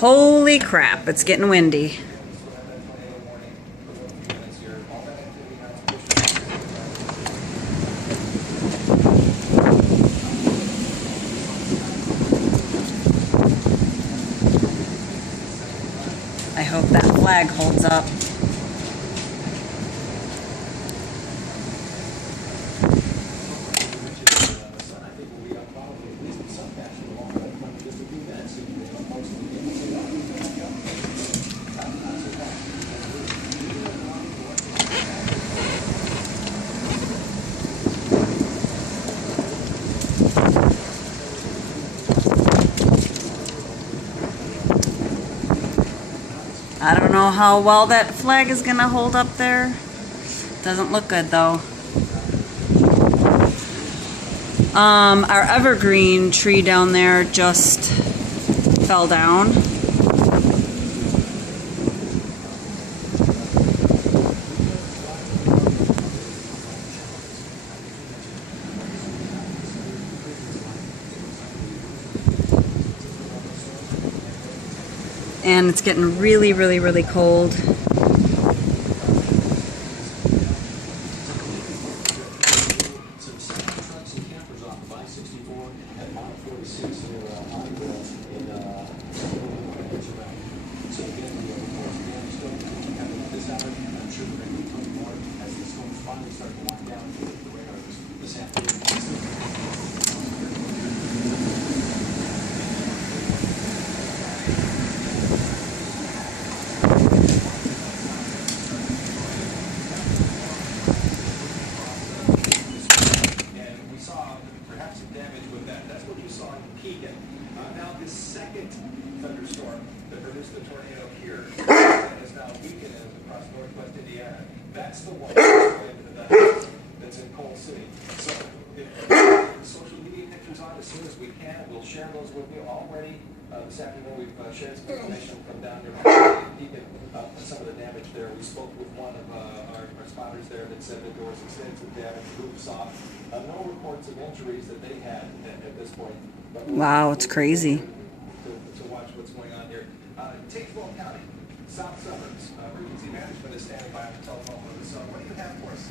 Holy crap, it's getting windy. I hope that flag holds up. I don't know how well that flag is gonna hold up there. Doesn't look good though. Our evergreen tree down there just fell down. And it's getting really, really, really cold. Now this second thunderstorm that produced the tornado here is now weakened across northwest Indiana. That's the one that's in Coal City. So if social media pictures on as soon as we can, we'll share those with you already. This afternoon we've shared some information from down there peeking some of the damage there. We spoke with one of our spotters there that said that there was extensive damage, roofs off. No reports of injuries that they had at this point. Wow, it's crazy. To watch what's going on here. Tateville County, South Suburbs, Emergency Management is standing by on the telephone with us. So what do you have for us?